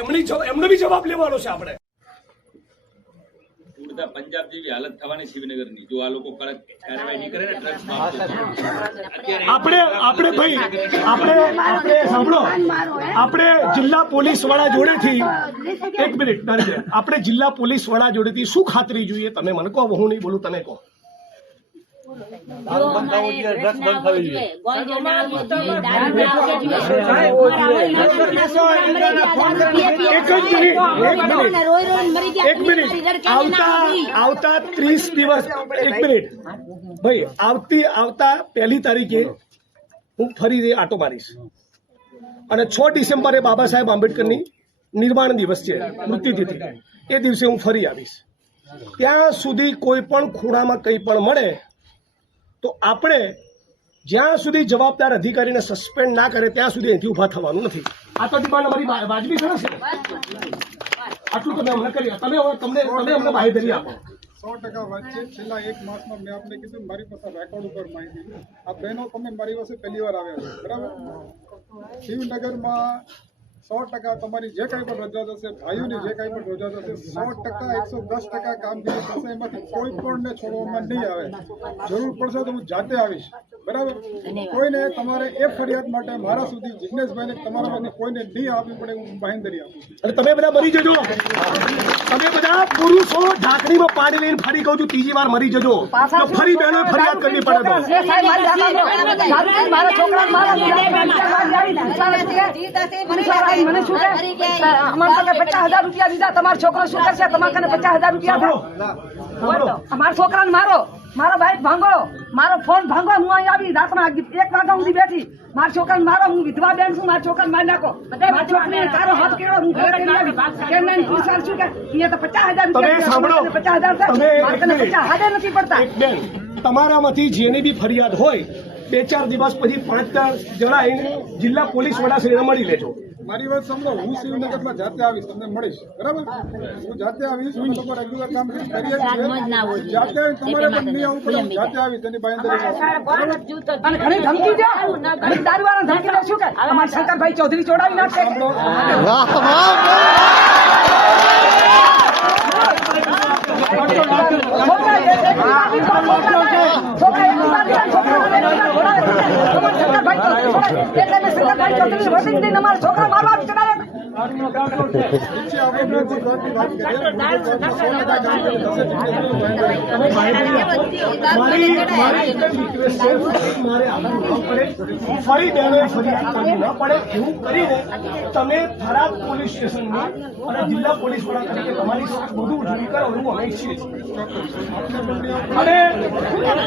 એમનો બી જવાબ લેવાનો છે આપણે. પંજાબ જેવી હાલત થવાની શિવનગરની જો આ લોકો કડક કાર્યવાહી નહીં કરે ને ડ્રગ્સ આપણે સાંભળો, આપણે જિલ્લા પોલીસ વડા જોડેથી એક મિનિટ આપણે જિલ્લા પોલીસ વડા જોડેથી શું ખાતરી જોઈએ તમે મને કહો, હું નહીં બોલું, તમે કહો. આવતા 30 દિવસ એક મિનિટ ભાઈ આવતા 1 તારીખે હું ફરી આટો મારીશ અને 6 ડિસેમ્બરે બાબા સાહેબ આંબેડકરની નિર્વાણ દિવસ છે, મૃત્યુતિથિ, એ દિવસે હું ફરી આવીશ. ત્યાં સુધી કોઈ પણ ખૂણામાં કંઈ પણ મળે તો આપણે જ્યાં સુધી જવાબદાર અધિકારીને સસ્પેન્ડ ના કરે ત્યાં સુધી અહીંથી ઉભા થવાનું નથી. આ તો ડિમાન્ડ અમારી વાજબી છે. આટલું તમે અમને કરી, તમે અમને બાહેધરી આપો. 100% વાત છે. છેલ્લા 1 માસમાં મેં આપને કીધું મારી પાસે રેકોર્ડ ઉપર માહિતી. આ બહેનો તમે મારી પાસે પહેલી વાર આવ્યા છો, બરાબર? શિવનગરમાં 100% તમારી જે કાંઈ પણ રજૂઆત હશે, ભાઈઓની જે કાંઈ પણ રજૂઆત હશે, 100% 110% કામગીરી થશે. એમાંથી કોઈ પણને છોડવામાં નહીં આવે. જરૂર પડશે તો હું જાતે આવીશ, બરાબર? કોઈને તમારે એ ફરિયાદ માટે મારા સુધી જિગ્નેશભાઈને તમારામાંથી કોઈને નહીં આપવી પડે, હું બાંહેધરી આપું. અને તમે બધા મરી જજો, તમે બધા પુરુષો ઢાંકણીમાં પાણી લઈને ફરી કહું છું ત્રીજી વાર મરી જજો, તો ફરી બહેનો ફરિયાદ કરવી પડે. તમારો છોકરો શું કરશે? તમારે 50,000 રૂપિયા અમારા છોકરાને મારો, મારો બાઈક ભાંગો, મારો ફોન ભાંગો. હું અહીં આવી રાતના 1 વાગ્યા સુધી બેઠી. મારા છોકરાને મારો, હું વિધવા બેન છું, મારા છોકરાને મારી નાખો. મારા છોકરીને તારો હાથ કેળો, હું ઘરે કરી આવી. કેમ નહીં પૂછાર છું કે અહીંયા તો 50,000 રૂપિયા 50,000 નથી પડતા. તમારામાંથી જેની બી ફરિયાદ હોય 2-4 દિવસ પછી 5 જણા જિલ્લા પોલીસ વડા શ્રીને મળી લેજો. મારી વાત સમજો, હું શિવનગરમાં જાતે આવીશ, તમને મળીશ, બરાબર? હું જાતે આવીશ, હું લોકો રેગ્યુલર કામ કરીએ છીએ. જાતે આવીશ, તમારે પણ નહીં આવવું પડે, હું જાતે આવીશ, એની બાંહેધરી. અને ઘણી ધમકી છે, ઘણી દારૂવાળા ધમકી દે. શું કે અમારા શંકરભાઈ ચૌધરી ચોડાવી નાખશે. છોકરા મારવા ચડાવે. ફરી બહેનોએ ફરિયાદ કરવી ન પડે એવું કરીને તમે થરાદ પોલીસ સ્ટેશનમાં અને જિલ્લા પોલીસ વડા તરીકે તમારી બધું ઉજવણી કરો એવું અમે ઈચ્છીએ છીએ. અને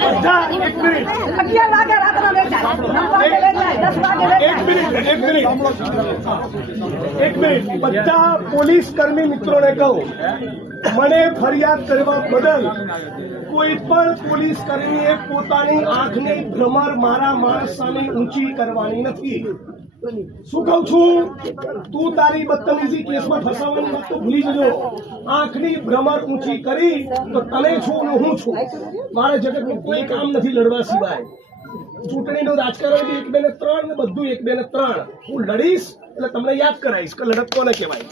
બધા 1 મિનિટ 11 વાગે રાતના બેઠા, 9 વાગે બેઠા, 10 વાગે એક મિનિટ બધા પોલીસ કર્મી મિત્રોને કહું, મને ફરિયાદ કરવા બદલ કોઈ પણ પોલીસ કર્મીએ પોતાની આંખની ભ્રમર મારા માણસ સામે ઊંચી કરવાની નથી. શું કહું છું? તું તારી બદતમીજી કેસમાં ફસાવાની વાત તો ભૂલી જજો. આંખની ભ્રમર ઊંચી કરી તો તમે છો ને હું છું. મારા જગતનું કોઈ કામ નથી લડવા સિવાય. ચૂંટણીનું રાજકારણ બી 1, 2 ને 3 ને બધું 1, 2 ને 3 હું લડીશ એટલે તમને યાદ કરાવીશ કે લડત કોને કહેવાય.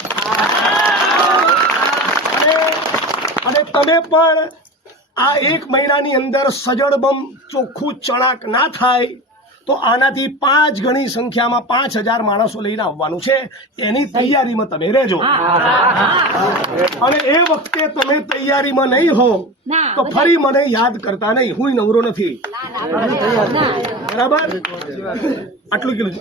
અને તમે પણ આ 1 મહિનાની અંદર સજડબમ ચોખ્ખું ચણાક ના થાય તો આનાથી 5 ગણી સંખ્યામાં 5,000 માણસો લઈને આવવાનું છે. એની તૈયારીમાં તમે રહેજો. અને એ વખતે તમે તૈયારીમાં નહીં હો તો ફરી મને યાદ કરતા નહીં. હું નવરો નથી, બરાબર? આટલું કીધું.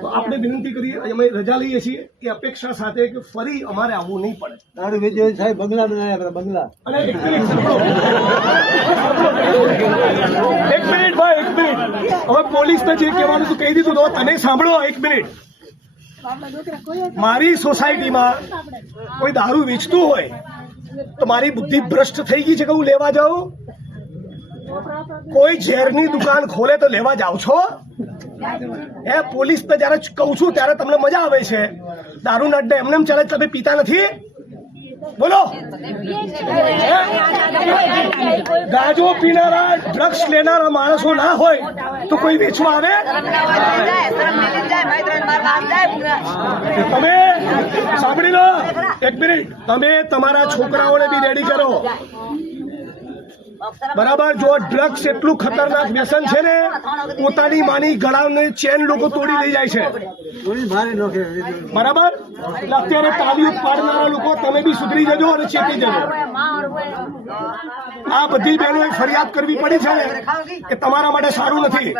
તો આપણે વિનંતી કરીએ, અમે રજા લઈએ છીએ એ અપેક્ષા સાથે કે ફરી અમારે આવવું નહીં પડે. તારું વિજય સાહેબ બંગલા બનાવ્યા, બંગલા. અને 1 મિનિટ ભાઈ, 1 મિનિટ. હવે પોલીસને જે કહેવાનું હતું કહી દીધું. તો તમે સાંભળો 1 મિનિટ. મારી સોસાયટીમાં કોઈ દારૂ વેચતું હોય તો મારી બુદ્ધિ ભ્રષ્ટ થઈ ગઈ છે કે હું લેવા જાઉં? કોઈ ઝેરની દુકાન ખોલે તો લેવા જાવ છો? પોલીસને જયારે કહું છું ત્યારે તમને મજા આવે છે. દારૂના અડ્ડે એમને ચાલે, તમે પીતા નથી? બોલો. ગાજો પીનારા, ડ્રગ્સ લેનારા માણસો ના હોય તો કોઈ વેચવા આવે? તમે સાંભળી લો, એક મિનિટ, તમે તમારા છોકરાઓને બી રેડી કરો. બરાબર, જો ડ્રગ્સ એટલું ખતરનાક વ્યસન છે ને, પોતાની માની ગળાની ચેન લોકો તોડી લઈ જાય છે. થોડી ભારે નોખે બરાબર, એટલે અત્યારે તાલીઓ પાડનારા લોકો તમે બી સુધરી જજો અને ચેતી જજો. આ બધી બહેનોએ ફરિયાદ કરવી પડી છે ને, કે તમારા માટે સારું નથી.